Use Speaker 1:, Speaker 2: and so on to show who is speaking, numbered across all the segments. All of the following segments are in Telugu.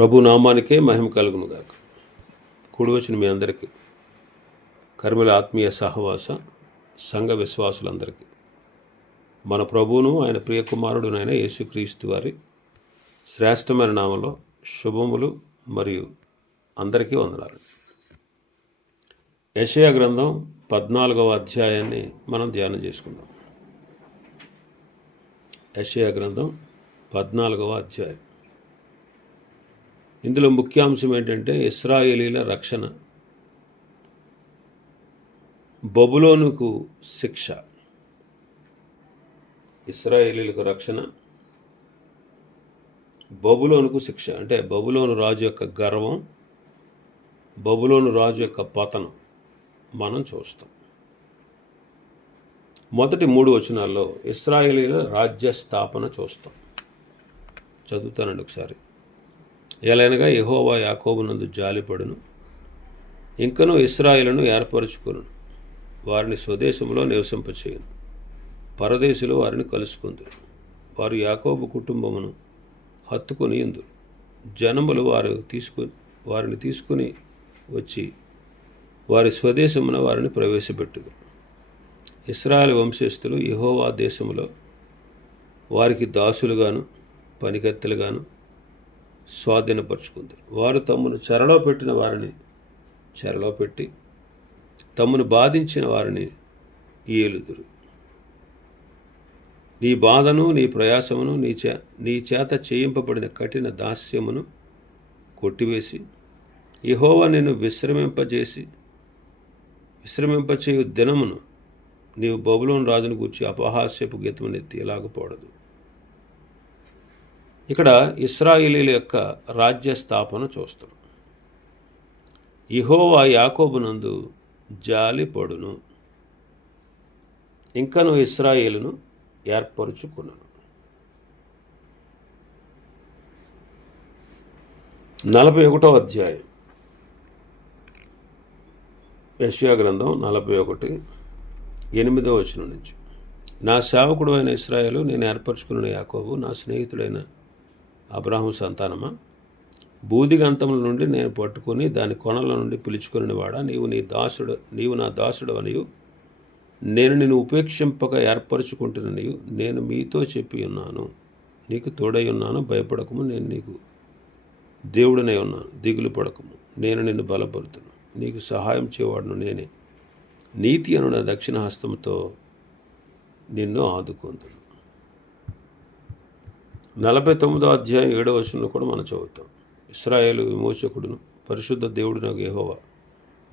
Speaker 1: ప్రభు నామానికే మహిమ కలుగును గాక కూడి వచ్చిన మీ అందరికీ కర్మల ఆత్మీయ సహవాస సంఘ విశ్వాసులందరికీ మన ప్రభువును ఆయన ప్రియకుమారుడునైన యేసుక్రీస్తు వారి శ్రేష్టమైన నామంలో శుభములు మరియు అందరికీ వందనాలు. యషయా గ్రంథం పద్నాలుగవ అధ్యాయాన్ని మనం ధ్యానం చేసుకుందాం. యషయా గ్రంథం పద్నాలుగవ అధ్యాయం. ఇందులో ముఖ్యాంశం ఏంటంటే ఇస్రాయేలీల రక్షణ. బబులోనుకు శిక్ష. ఇస్రాయేలీలకు రక్షణ. బబులోనుకు శిక్ష. అంటే బబులోను రాజు యొక్క గర్వం బబులోను రాజు యొక్క పతనం మనం చూస్తాం. మొదటి మూడు వచనాల్లో ఇస్రాయేలీల రాజ్య స్థాపన చూస్తాం. చదువుతానండి ఒకసారి. ఎలానగా యహోవా యాకోబునందు జాలిపడును ఇంకనూ ఇస్రాయిలను ఏర్పరచుకును వారిని స్వదేశంలో నివసింపచేయను. పరదేశులు వారిని కలుసుకుందురు. వారు యాకోబు కుటుంబమును హత్తుకొని ఇందురు. జనములు వారు తీసుకుని వారిని తీసుకుని వచ్చి వారి స్వదేశమున వారిని ప్రవేశపెట్టుదు ఇస్రాయల్ వంశస్థులు యహోవా దేశములో వారికి దాసులుగాను పనికత్తెలుగాను స్వాధీనపరుచుకుంది. వారు తమను చెరలో పెట్టిన వారిని చెరలో పెట్టి తమను బాధించిన వారిని ఏలుదురు. నీ బాధను నీ ప్రయాసమును నీ చే నీ చేత చేయింపబడిన కఠిన దాస్యమును కొట్టివేసి యహోవ నిన్ను విశ్రమింపజేసి విశ్రమింపచేయు దినమును నీవు బబులోని రాజును గూర్చి అపహాస్యపు గీతమునెత్తి ఎలాగపోడదు ఇక్కడ ఇస్రాయిలీల యొక్క రాజ్య స్థాపన చూస్తున్నాం ఇహోవా యాకోబునందు జాలి పొడును. ఇంకను ఇస్రాయేలును ఏర్పరుచుకున్నాను. నలభై ఒకటో అధ్యాయం. యశ్యా గ్రంథం నలభై ఒకటి ఎనిమిదో వచనం నుంచి. నా సేవకుడు అయిన ఇస్రాయేలు నేను ఏర్పరచుకున్న యాకోబు నా స్నేహితుడైన అబ్రాహం సంతానమా? బూదిగంతముల నుండి నేను పట్టుకొని దాని కొనల నుండి పిలుచుకునివాడా నీవు నీ దాసుడు నీవు నా దాసుడు అనియు నేను నిన్ను ఉపేక్షింపక ఏర్పరచుకుంటున్ననియు. నేను మీతో చెప్పి ఉన్నాను నీకు తోడై ఉన్నాను భయపడకము. నేను నీకు దేవుడనే ఉన్నాను దిగులు పడకము. నేను నిన్ను బలపరుతును. నీకు సహాయం చేయవాడును నేనే. నీతి అను నా దక్షిణ హస్తంతో నిన్ను ఆదుకుందును. నలభై తొమ్మిదో అధ్యాయం ఏడవ వచనంలో కూడా మనం చదువుతాం. ఇస్రాయేలు విమోచకుడును పరిశుద్ధ దేవుడు నాకు యెహోవా.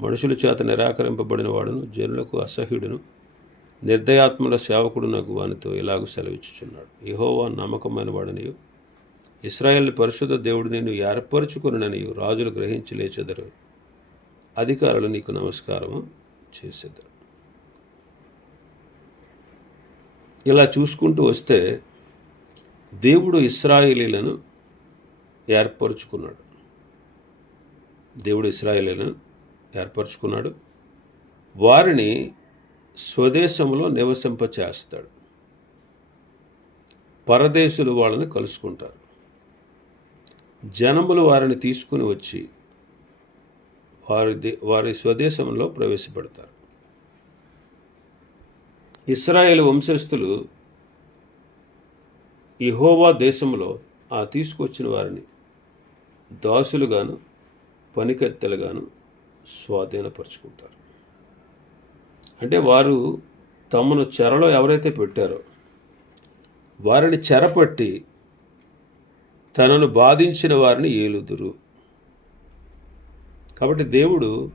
Speaker 1: మనుషుల చేత నిరాకరింపబడిన వాడును జనులకు అసహ్యుడును నిర్దయాత్మల సేవకుడు నాకు వానితో ఇలాగ సెలవిచ్చుచున్నాడు. యెహోవా నమ్మకమైన వాడనియు. ఇస్రాయేల్ పరిశుద్ధ దేవుడు నిన్ను ఏర్పరచుకుననియు రాజులు గ్రహించి లేచెదరు. అధికారులు నీకు నమస్కారము చేసేదరు. ఇలా చూసుకుంటూ వస్తే దేవుడు ఇస్రాయేలీలను ఏర్పరచుకున్నాడు. దేవుడు ఇస్రాయేలీలను ఏర్పరచుకున్నాడు. వారిని స్వదేశంలో నివసింప చేస్తాడు. పరదేశులు వాళ్ళని కలుసుకుంటారు. జనములు వారిని తీసుకుని వచ్చి వారి దే వారి స్వదేశంలో ప్రవేశపెడతారు. ఇస్రాయేల్ వంశస్థులు ఇహోవా దేశంలో ఆ తీసుకొచ్చిన వారిని దాసులుగాను పనికత్తెలుగాను స్వాధీనపరుచుకుంటారు. అంటే వారు తమను చెరలో ఎవరైతే పెట్టారో వారిని చెరపట్టి తనను బాధించిన వారిని ఏలుదురు. కాబట్టి దేవుడు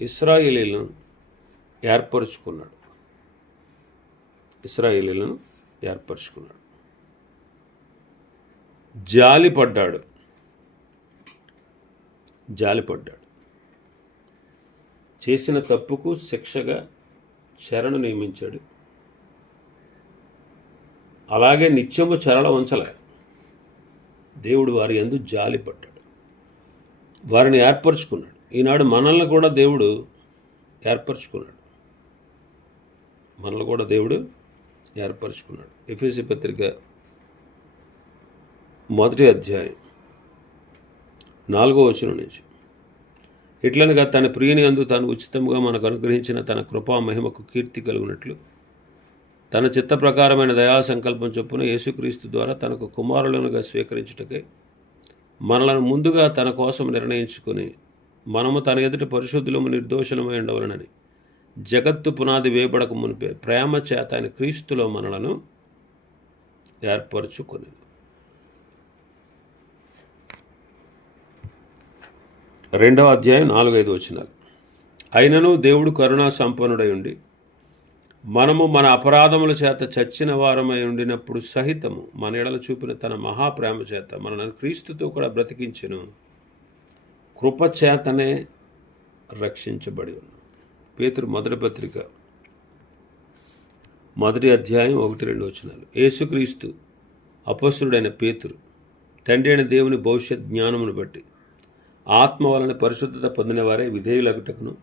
Speaker 1: ఇస్రాయేలీలను ఏర్పరచుకున్నాడు. ఇస్రాయేలీలను ఏర్పరచుకున్నాడు. జాలిపడ్డాడు. జాలిపడ్డాడు. చేసిన తప్పుకు శిక్షగా చెరను నియమించాడు. అలాగే నిత్యము చరణ ఉంచలే. దేవుడు వారి ఎందు జాలిపడ్డాడు. వారిని ఏర్పరచుకున్నాడు. ఈనాడు మనల్ని కూడా దేవుడు ఏర్పరచుకున్నాడు. మనల్ని కూడా దేవుడు ఏర్పరచుకున్నాడు. ఎఫ్ఎసి పత్రిక మొదటి అధ్యాయం నాలుగో వచనం నుంచి. ఇట్లనగా తన ప్రియుని అందు తాను ఉచితంగా మనకు అనుగ్రహించిన తన కృపా మహిమకు కీర్తి కలుగునట్లు తన చిత్త ప్రకారమైన దయా సంకల్పం చొప్పున యేసుక్రీస్తు ద్వారా తనకు కుమారులనుగా స్వీకరించుటకై మనలను ముందుగా తన కోసం నిర్ణయించుకుని మనము తన ఎదుట పరిశుద్ధులము నిర్దోషులమై ఉండవలనని జగత్తు పునాది వేయబడక మునిపే ప్రేమ చేత ఆయన క్రీస్తులో మనలను ఏర్పరచుకొని రెండవ అధ్యాయం నాలుగైదు వచనాలు. అయినను దేవుడు కరుణా సంపన్నుడై ఉండి మనము మన అపరాధముల చేత చచ్చిన వారమై ఉండినప్పుడు సహితము మన ఎడల చూపిన తన మహాప్రేమ చేత మనల్ని క్రీస్తుతో కూడా బ్రతికించెను. కృపచేతనే రక్షించబడి ఉన్నాం. పేతురు మొదటి పత్రిక మొదటి అధ్యాయం ఒకటి రెండు వచనాలు. యేసుక్రీస్తు అపస్సుడైన పేతురు తండ్రి అయిన దేవుని భవిష్యత్ జ్ఞానమును బట్టి ఆత్మ వలన పరిశుద్ధత పొందిన వారే విధేయులగుటకును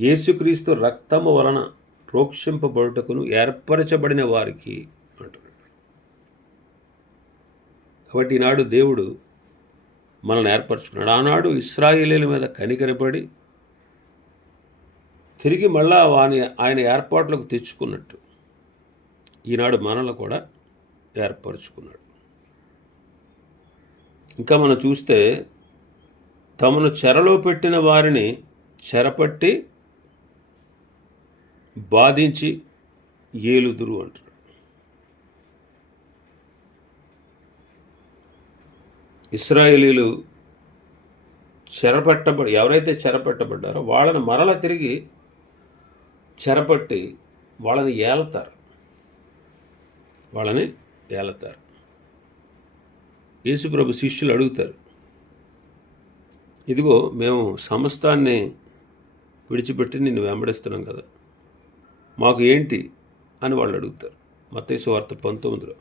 Speaker 1: యేసుక్రీస్తు రక్తము వలన ప్రోక్షింపబడుటకును ఏర్పరచబడిన వారికి అంటున్నాడు. కాబట్టి ఈనాడు దేవుడు మనల్ని ఏర్పరచుకున్నాడు. ఆనాడు ఇస్రాయేలీల మీద కనికరపడి తిరిగి మళ్ళా వాని ఆయన ఏర్పాట్లకు తెచ్చుకున్నట్టు ఈనాడు మనల్ని కూడా ఏర్పరచుకున్నాడు. ఇంకా మనం చూస్తే తమను చెరలో పెట్టిన వారిని చెరపట్టి బాధించి ఏలుదురు అంటారు. ఇస్రాయేలీలు చెరపట్టబడి ఎవరైతే చెరపట్టబడ్డారో వాళ్ళని మరల తిరిగి చెరపట్టి వాళ్ళని ఏలతారు. వాళ్ళని ఏలతారు. యేసుప్రభు శిష్యులు అడుగుతారు ఇదిగో మేము సమస్తాన్ని విడిచిపెట్టి నిన్ను వెంబడిస్తున్నాం కదా. మాకు ఏంటి అని వాళ్ళు అడుగుతారు. మత్తయి వార్త పంతొమ్మిదిలో.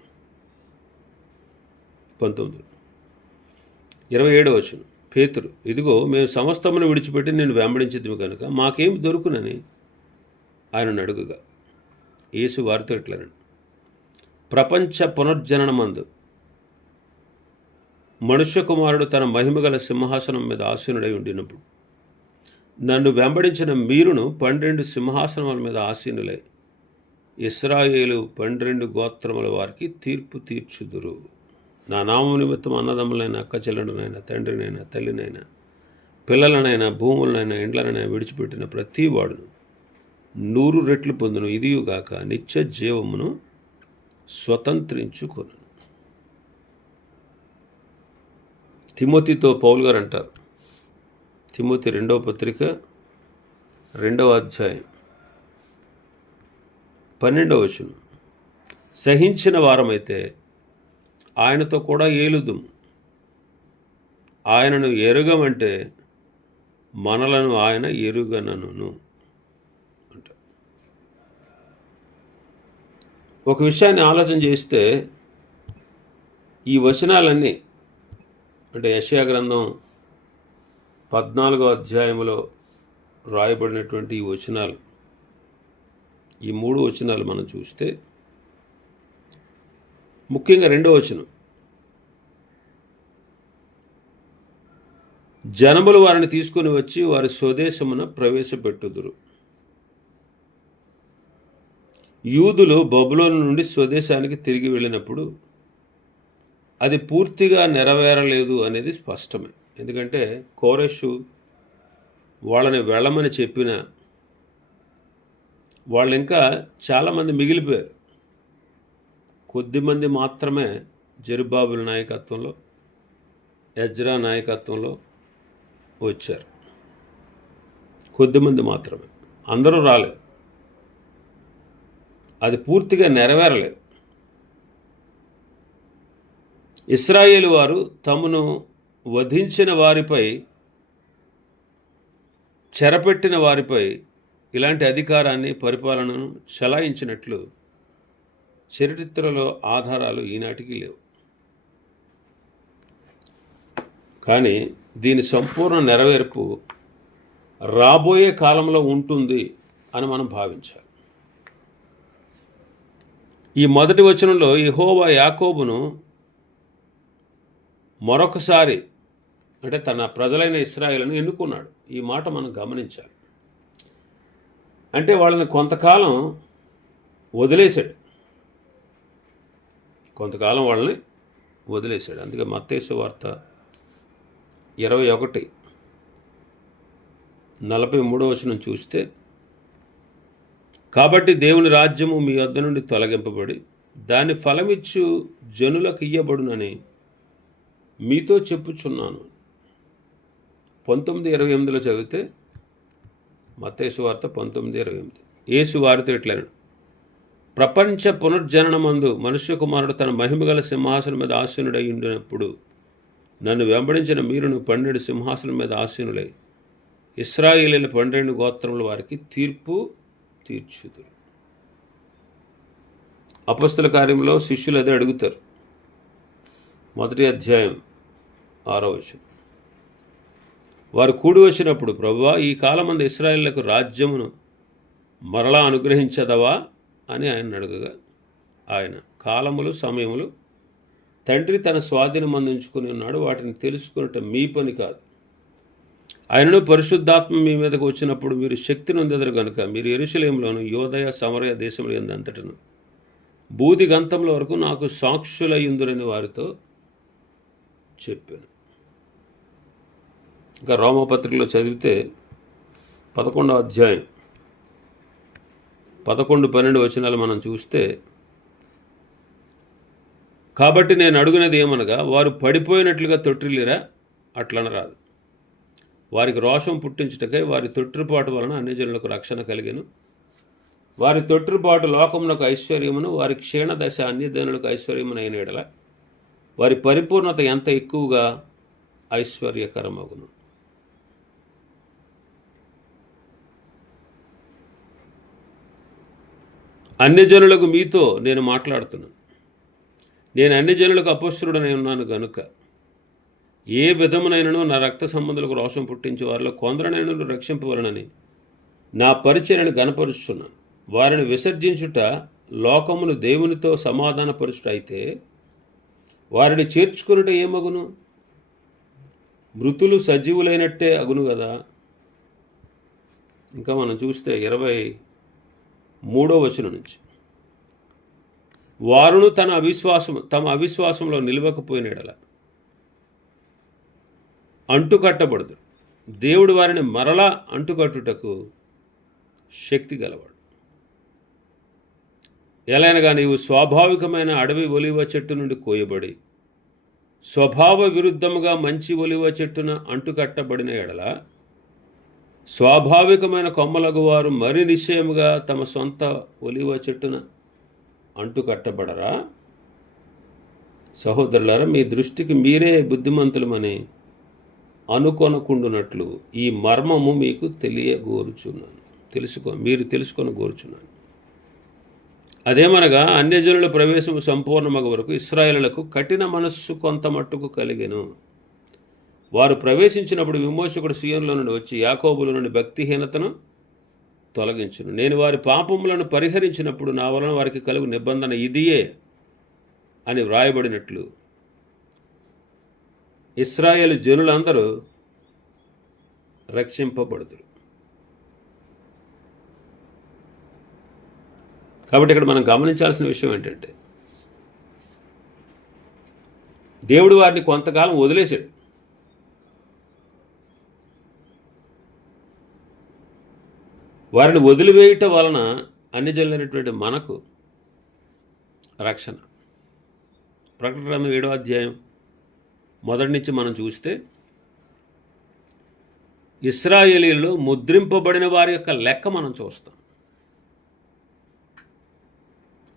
Speaker 1: పంతొమ్మిదిలో. ఇరవై ఏడవ వచ్చిన పేతురు ఇదిగో మేము సమస్తమును విడిచిపెట్టి నేను వెంబడించేది కనుక మాకేం దొరుకునని ఆయన అడుగుగా యేసు వారితో ఇట్లనండి. ప్రపంచ పునర్జననమందు మనుష్య కుమారుడు తన మహిమగల సింహాసనం మీద ఆసీనుడై ఉండినప్పుడు నన్ను వెంబడించిన మీరును పన్నెండు సింహాసనముల మీద ఆసీనులై. ఇస్రాయేలు పన్నెండు గోత్రముల వారికి తీర్పు తీర్చుదురు. నా నామం నిమిత్తం అన్నదమ్ములైన అక్కచెల్లెడునైనా తండ్రినైనా తల్లినైనా పిల్లలనైనా భూములనైనా ఇండ్లనైనా విడిచిపెట్టిన ప్రతి వాడును నూరు రెట్లు పొందును. ఇదియుగాక నిత్య జీవమును స్వతంత్రించుకొను తిమోతితో పౌల్ గారు అంటారు. తిమోతి రెండవ పత్రిక రెండవ అధ్యాయం. పన్నెండవ వచనం. సహించిన వారమైతే ఆయనతో కూడా ఏలుదుము ఆయనను ఎరుగమంటే మనలను ఆయన ఎరుగనను అంట. ఒక విషయాన్ని ఆలోచన చేస్తే ఈ వచనాలన్నీ అంటే యశయా గ్రంథం పద్నాలుగో అధ్యాయంలో రాయబడినటువంటి ఈ వచనాలు. ఈ మూడు వచనాలు మనం చూస్తే ముఖ్యంగా రెండో వచనం. జనములు వారిని తీసుకొని వచ్చి వారి స్వదేశమున ప్రవేశపెట్టుదురు. యూదులు బబులోని నుండి స్వదేశానికి తిరిగి వెళ్ళినప్పుడు అది పూర్తిగా నెరవేరలేదు అనేది స్పష్టమే. ఎందుకంటే కోరెషు వాళ్ళని వెళ్ళమని చెప్పిన వాళ్ళు ఇంకా చాలామంది మిగిలిపోయారు. కొద్దిమంది మాత్రమే జరుబాబుల నాయకత్వంలో ఎజ్రా నాయకత్వంలో వచ్చారు. కొద్దిమంది మాత్రమే. అందరూ రాలేదు. అది పూర్తిగా నెరవేరలేదు. ఇస్రాయేలు వారు తమను వధించిన వారిపై చెరపెట్టిన వారిపై ఇలాంటి అధికారాన్ని పరిపాలనను చలాయించినట్లు చరిత్రలో ఆధారాలు ఈనాటికి లేవు. కానీ దీని సంపూర్ణ నెరవేర్పు రాబోయే కాలంలో ఉంటుంది అని మనం భావించాలి. ఈ మొదటి వచనంలో యెహోవా యాకోబును మరొకసారి అంటే తన ప్రజలైన ఇస్రాయిలను ఎన్నుకున్నాడు. ఈ మాట మనం గమనించాలి. అంటే వాళ్ళని కొంతకాలం వదిలేశాడు. కొంతకాలం వాళ్ళని వదిలేశాడు. అందుకే మత్తేసు వార్త ఇరవై ఒకటి నలభై మూడో వచనం చూస్తే కాబట్టి దేవుని రాజ్యము మీ వద్ద నుండి తొలగింపబడి దాని ఫలమిచ్చు జనులకు ఇయ్యబడునని మీతో చెప్పుచున్నాను. పంతొమ్మిది ఇరవై ఎనిమిదిలో చదివితే మత్తేసు వార్త పంతొమ్మిది ఇరవై ఎనిమిది. ఏసు వారితో ఇట్లను ప్రపంచ పునర్జననమందు మనుష్య కుమారుడు తన మహిమగల సింహాసనం మీద ఆసీనుడై ఉండినప్పుడు నన్ను వెంబడించిన మీరును పన్నెండు సింహాసనం మీద ఆసీనులై ఇస్రాయేలీల పన్నెండు గోత్రముల వారికి తీర్పు తీర్చుదురు. అపస్తుల కార్యంలో శిష్యులు అదే అడుగుతారు. మొదటి అధ్యాయం ఆరో వచనం. వారు కూడి వచ్చినప్పుడు ప్రభువా ఈ కాలమంది ఇస్రాయేళ్ళకు రాజ్యమును మరలా అనుగ్రహించదవా? అని ఆయన అడుగగా ఆయన కాలములు సమయములు తండ్రి తన స్వాధీనం అందించుకుని ఉన్నాడు. వాటిని తెలుసుకున్నట్టు మీ పని కాదు. ఆయనను పరిశుద్ధాత్మ మీ మీదకు వచ్చినప్పుడు మీరు శక్తిని నొందెదరు కనుక మీరు ఎరుశలేంలోను యోదయ సమరయ దేశంలో ఎందంతటను బూది గంతముల వరకు నాకు సాక్షులయ్యుందురని వారితో చెప్పాను. ఇంకా రోమపత్రికలో చదివితే పదకొండవ అధ్యాయం పదకొండు పన్నెండు వచనాలు మనం చూస్తే కాబట్టి నేను అడుగునది ఏమనగా వారు పడిపోయినట్లుగా తొట్టిల్లిరా? అట్లనరాదు. వారికి రోషం పుట్టించుటకై వారి తొట్టిపాటు వలన అన్ని జనులకు రక్షణ కలిగెను. వారి తొట్టిపాటు లోకమునకు ఐశ్వర్యమును వారి క్షీణదశ అన్యజనులకు ఐశ్వర్యమునైన అయిన ఎడల వారి పరిపూర్ణత ఎంత ఎక్కువగా ఐశ్వర్యకరమగును? అన్యజనులకు మీతో నేను మాట్లాడుతున్నాను నేను అన్ని జనులకు అపశ్రుడనై ఉన్నాను గనుక ఏ విధమునైనను నా రక్త సంబంధులకు రోషం పుట్టించే వారిలో కొందరనైనను రక్షింపవలనని నా పరిచయను గనపరుస్తున్నాను వారిని విసర్జించుట లోకమును దేవునితో సమాధానపరుచుట అయితే వారిని చేర్చుకునుట ఏమగును? మృతులు సజీవులైనట్టే అగును కదా ఇంకా మనం చూస్తే ఇరవై మూడో వచనం నుంచి. వారును తన అవిశ్వాసం తమ అవిశ్వాసంలో నిలవకపోయినడల. అంటుకట్టబడదు దేవుడు వారిని మరలా అంటుకట్టుటకు శక్తి గలవాడు. ఎలానగా నీవు స్వాభావికమైన అడవి ఒలివ చెట్టు నుండి కోయబడి స్వభావ విరుద్ధముగా మంచి ఒలివ చెట్టున అంటుకట్టబడిన ఎడల స్వాభావికమైన కొమ్మలకు వారు మరి నిశ్చయముగా తమ సొంత ఒలివ చెట్టున అంటుకట్టబడరా? సహోదరులారా మీ దృష్టికి మీరే బుద్ధిమంతులమని అనుకొనకుండునట్లు ఈ మర్మము మీకు తెలియగోరుచున్నాను. తెలుసుకో మీరు తెలుసుకొని కోరుచున్నాను అదేమనగా అన్యజనుల ప్రవేశము సంపూర్ణమగ వరకు ఇస్రాయేలులకు కఠిన మనస్సు కొంత మట్టుకు కలిగెను. వారు ప్రవేశించినప్పుడు విమోచకుడు సీఎంలో నుండి వచ్చి యాకోబుల నుండి భక్తిహీనతను తొలగించును. నేను వారి పాపములను పరిహరించినప్పుడు నా వలన వారికి కలుగు నిబంధన ఇదియే అని వ్రాయబడినట్లు. ఇస్రాయేల్ జనులందరూ రక్షింపబడుదురు. కాబట్టి ఇక్కడ మనం గమనించాల్సిన విషయం ఏంటంటే దేవుడు వారిని కొంతకాలం వదిలేశాడు. వారిని వదిలివేయటం వలన అన్ని జల్లినటువంటి మనకు రక్షణ. ప్రకటన గ్రంథం ఏడో అధ్యాయం మొదటి నుంచి మనం చూస్తే ఇస్రాయేలీలో ముద్రింపబడిన వారి యొక్క లెక్క మనం చూస్తాం.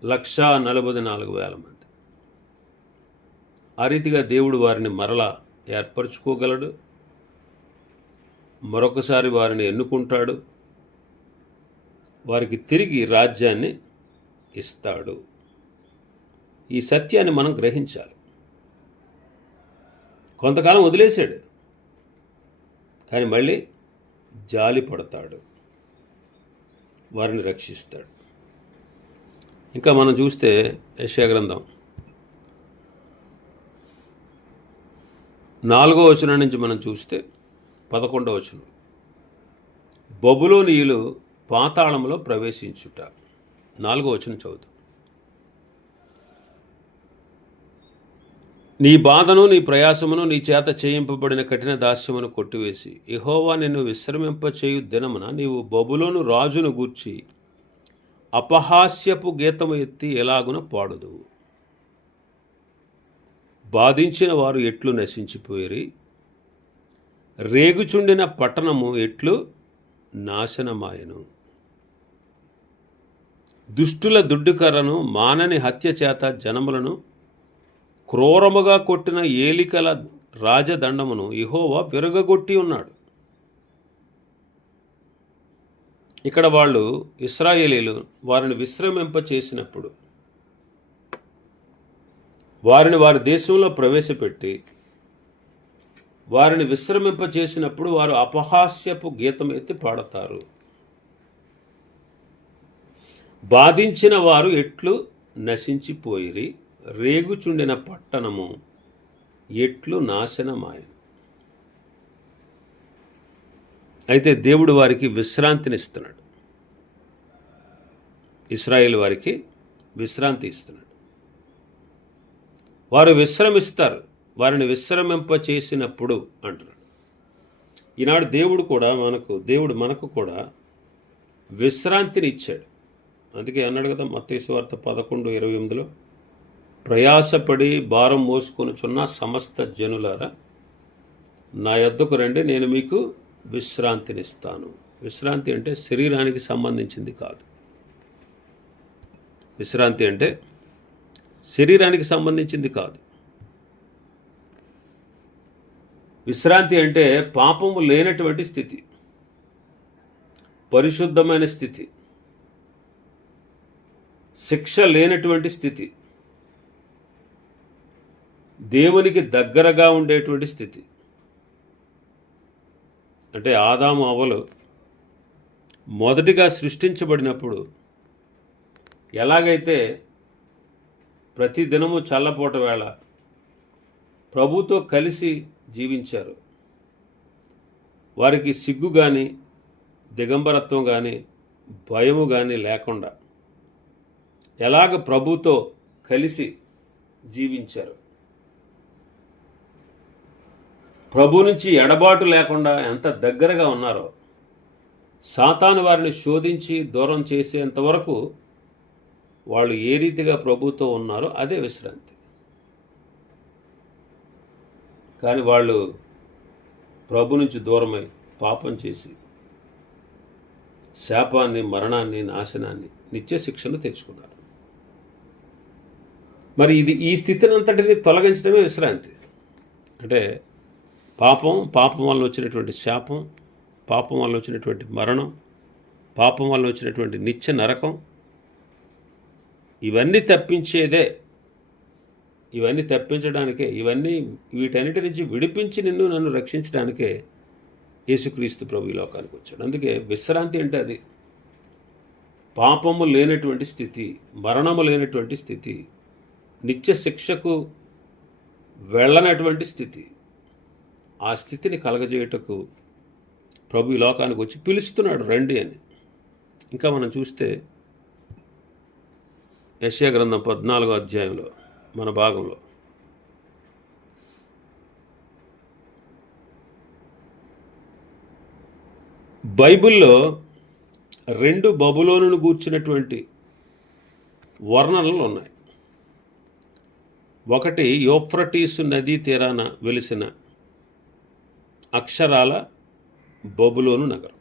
Speaker 1: లక్షా నలభై నాలుగు వేల మంది ఆ రీతిగా దేవుడు వారిని మరలా ఏర్పరచుకోగలడు. మరొకసారి వారిని ఎన్నుకుంటాడు. వారికి తిరిగి రాజ్యాన్ని ఇస్తాడు. ఈ సత్యాన్ని మనం గ్రహించాలి. కొంతకాలం వదిలేశాడు. కానీ మళ్ళీ జాలి పడతాడు. వారిని రక్షిస్తాడు. ఇంకా మనం చూస్తే యశాగ్రంథం నాలుగో వచనం నుంచి మనం చూస్తే పదకొండవ వచనం. బబులోనీయులు పాతాళంలో ప్రవేశించుట. నాలుగో వచనం చదువుతాం నీ బాధను నీ ప్రయాసమును నీ చేత చేయింపబడిన కఠిన దాస్యమును కొట్టివేసి ఇహోవా నిన్ను విశ్రమింప చేయు దినమున నీవు బబులోను రాజును గూర్చి అపహాస్యపు గీతము ఎత్తి ఎలాగున పాడుదు బాధించిన వారు ఎట్లు నశించిపోయిరి? రేగుచుండిన పట్టణము ఎట్లు నాశనమాయను. దుష్టుల దుడ్డుకర్రను మానని హత్య చేత జనములను క్రూరముగా కొట్టిన ఏలికల రాజదండమును ఇహోవా విరగగొట్టి ఉన్నాడు. ఇక్కడ వాళ్ళు ఇస్రాయేలీలు వారిని విశ్రమింప చేసినప్పుడు వారిని వారి దేశంలో ప్రవేశపెట్టి వారిని విశ్రమింప చేసినప్పుడు వారు అపహాస్యపు గీతం ఎత్తి పాడతారు. బాధించిన వారు ఎట్లు నశించిపోయిరి రేగుచుండిన పట్టణము ఎట్లు నాశనమాయను. అయితే దేవుడు వారికి విశ్రాంతిని ఇస్తున్నాడు ఇస్రాయేల్ వారికి విశ్రాంతి ఇస్తున్నాడు. వారు విశ్రమిస్తారు. వారిని విశ్రమింప చేసినప్పుడు అంటున్నాడు. ఈనాడు దేవుడు కూడా మనకు దేవుడు మనకు కూడా విశ్రాంతిని ఇచ్చాడు అందుకే అన్నాడు కదా మత్తేశ్వార్త పదకొండు ఇరవై ఎనిమిదిలో ప్రయాసపడి భారం మోసుకొనుచున్న సమస్త జనులారా నా ఎద్దకు రండి నేను మీకు విశ్రాంతినిస్తాను. విశ్రాంతి అంటే శరీరానికి సంబంధించింది కాదు. విశ్రాంతి అంటే శరీరానికి సంబంధించింది కాదు. విశ్రాంతి అంటే పాపము లేనటువంటి స్థితి. పరిశుద్ధమైన స్థితి. శిక్ష లేనటువంటి స్థితి. దేవునికి దగ్గరగా ఉండేటువంటి స్థితి. అంటే ఆదాము అవలు మొదటిగా సృష్టించబడినప్పుడు ఎలాగైతే ప్రతి దినము చల్లపూట వేళ ప్రభుతో కలిసి జీవించారు వారికి సిగ్గు కానీ దిగంబరత్వం కానీ భయము కానీ లేకుండా ఎలాగ ప్రభుతో కలిసి జీవించారు. ప్రభు నుంచి ఎడబాటు లేకుండా ఎంత దగ్గరగా ఉన్నారో సాతాను వారిని శోధించి దూరం చేసేంత వరకు వాళ్ళు ఏ రీతిగా ప్రభుతో ఉన్నారో అదే విశ్రాంతి. కానీ వాళ్ళు ప్రభు నుంచి దూరమై పాపం చేసి శాపాన్ని మరణాన్ని నాశనాన్ని నిత్య శిక్షను తెచ్చుకున్నారు. మరి ఇది ఈ స్థితిని అంతటిని తొలగించడమే విశ్రాంతి. అంటే పాపం పాపం వల్ల వచ్చినటువంటి శాపం పాపం వల్ల వచ్చినటువంటి మరణం పాపం వల్ల వచ్చినటువంటి నిత్య నరకం ఇవన్నీ తప్పించేదే. ఇవన్నీ తప్పించడానికే ఇవన్నీ వీటన్నిటి నుంచి విడిపించి నిన్ను నన్ను రక్షించడానికే యేసుక్రీస్తు ప్రభు ఈ లోకానికి వచ్చాడు. అందుకే విశ్రాంతి అంటే అది. పాపము లేనటువంటి స్థితి మరణము లేనటువంటి స్థితి నిత్య శిక్షకు వెళ్ళనటువంటి స్థితి. ఆ స్థితిని కలగజేయటకు ప్రభు ఈ లోకానికి వచ్చి పిలుస్తున్నాడు రండి అని. ఇంకా మనం చూస్తే యశ్యా గ్రంథం పద్నాలుగో అధ్యాయంలో మన భాగంలో. బైబిల్లో రెండు బబులోనును గూర్చినటువంటి వర్ణనలు ఉన్నాయి. ఒకటి యోఫ్రటీసు నదీ తీరాన వెలిసిన అక్షరాల బబులోను నగరం.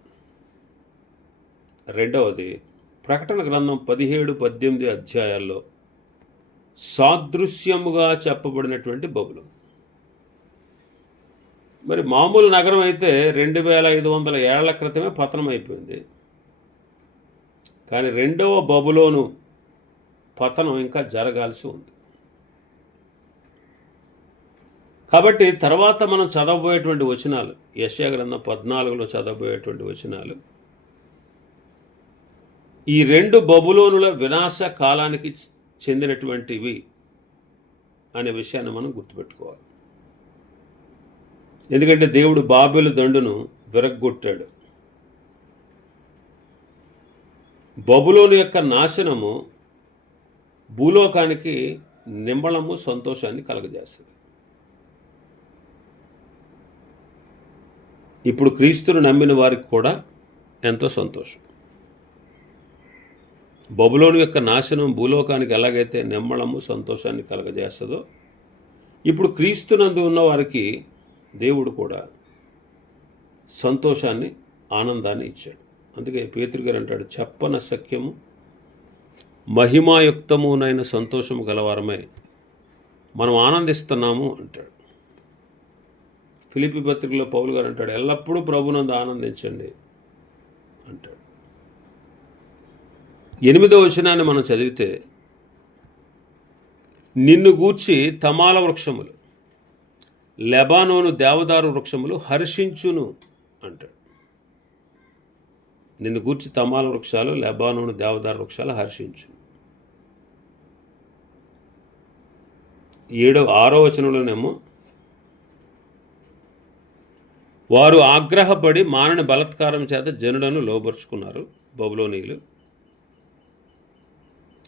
Speaker 1: రెండవది ప్రకటన గ్రంథం పదిహేడు పద్దెనిమిది అధ్యాయాల్లో సాదృశ్యముగా చెప్పబడినటువంటి బబులు. మరి మామూలు నగరం అయితే రెండు వేల ఐదు వందల ఏళ్ళ క్రితమే పతనం అయిపోయింది కానీ రెండవ బబులోను పతనం ఇంకా జరగాల్సి ఉంది. కాబట్టి తర్వాత మనం చదవబోయేటువంటి వచనాలు యశ్యా గ్రంథం పద్నాలుగులో చదవబోయేటువంటి వచనాలు. ఈ రెండు బబులోనుల వినాశ కాలానికి చెందినటువంటివి అనే విషయాన్ని మనం గుర్తుపెట్టుకోవాలి. ఎందుకంటే దేవుడు బాబెలు దండును విరగ్గొట్టాడు. బబులోని యొక్క నాశనము భూలోకానికి నింబళము సంతోషాన్ని కలగజేస్తుంది. ఇప్పుడు క్రీస్తును నమ్మిన వారికి కూడా ఎంతో సంతోషం. బబులోని యొక్క నాశనం భూలోకానికి ఎలాగైతే నిమ్మళము సంతోషాన్ని కలగజేస్తుందో ఇప్పుడు క్రీస్తునందు ఉన్న వారికి దేవుడు కూడా సంతోషాన్ని ఆనందాన్ని ఇచ్చాడు. అందుకే పేతురు గారు అంటాడు చెప్పన సఖ్యము మహిమాయుక్తమునైన సంతోషము గలవారమే. మనం ఆనందిస్తున్నాము అంటాడు. ఫిలిపి పత్రికలో పౌలు గారు అంటాడు ఎల్లప్పుడూ ప్రభునందు ఆనందించండి అంటాడు. ఎనిమిదో వచనాన్ని మనం చదివితే నిన్ను గూర్చి తమాల వృక్షములు లెబానోను దేవదారు వృక్షములు హర్షించును అంటాడు. నిన్ను గూర్చి తమాల వృక్షాలు లెబానోను దేవదారు వృక్షాలు హర్షించు ఏడో ఆరో వచనంలోనేమో వారు ఆగ్రహపడి మానని బలత్కారం చేత జనులను లోబరుచుకున్నారు. బబులోనీయులు.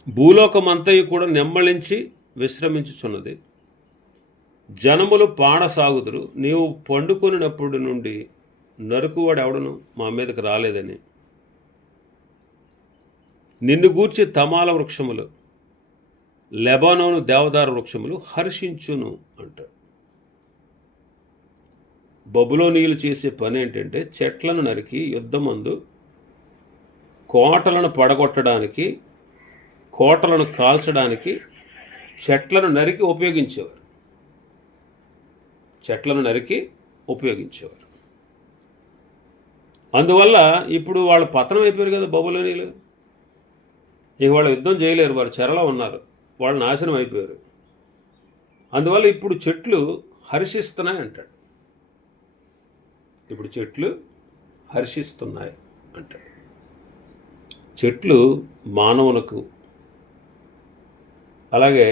Speaker 1: భూలోకమంతయు కూడా నెమ్మళించి విశ్రమించుచున్నది. జనములు పాడసాగుదురు నీవు పండుకొనినప్పుడు నుండి నరుకువాడు ఎవడను? మా మీదకి రాలేదని. నిన్ను గూర్చి తమాల వృక్షములు. లెబానోను దేవదార వృక్షములు హర్షించును అంటాడు. బబులోనీయులు చేసే పని ఏంటంటే చెట్లను నరికి యుద్ధమందు కోటలను పడగొట్టడానికి కోటలను కాల్చడానికి చెట్లను నరికి ఉపయోగించేవారు. చెట్లను నరికి ఉపయోగించేవారు. అందువల్ల ఇప్పుడు వాళ్ళు పతనం అయిపోయారు కదా బబులోనీలు ఇక వాళ్ళు యుద్ధం చేయలేరు వారు చెరలో ఉన్నారు వాళ్ళు నాశనం అయిపోయారు. అందువల్ల ఇప్పుడు చెట్లు హర్షిస్తున్నాయి అంటాడు ఇప్పుడు చెట్లు హర్షిస్తున్నాయి అంటే చెట్లు మానవులకు అలాగే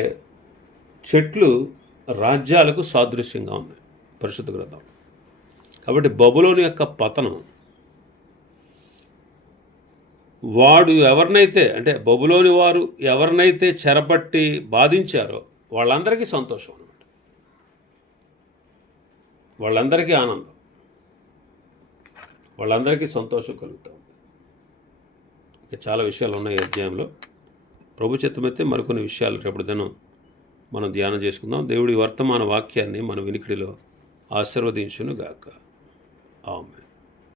Speaker 1: చెట్లు రాజ్యాలకు సాదృశ్యంగా ఉన్నాయి పరిశుద్ధ గ్రంథం కాబట్టి బబులోని యొక్క పతనం వాడు ఎవరినైతే అంటే బబులోని వారు ఎవరినైతే చెరపట్టి బాధించారో వాళ్ళందరికీ సంతోషం అనమాట వాళ్ళందరికీ ఆనందం. వాళ్ళందరికీ సంతోషం కలుగుతూ ఉంది. ఇంకా చాలా విషయాలు ఉన్నాయి ఈ అధ్యాయంలో. ప్రభు చిత్తమైతే మరికొన్ని విషయాలు రేపటిదనం మనం ధ్యానం చేసుకుందాం. దేవుడి వర్తమాన వాక్యాన్ని మన వినికిడిలో ఆశీర్వదించును గాక ఆమె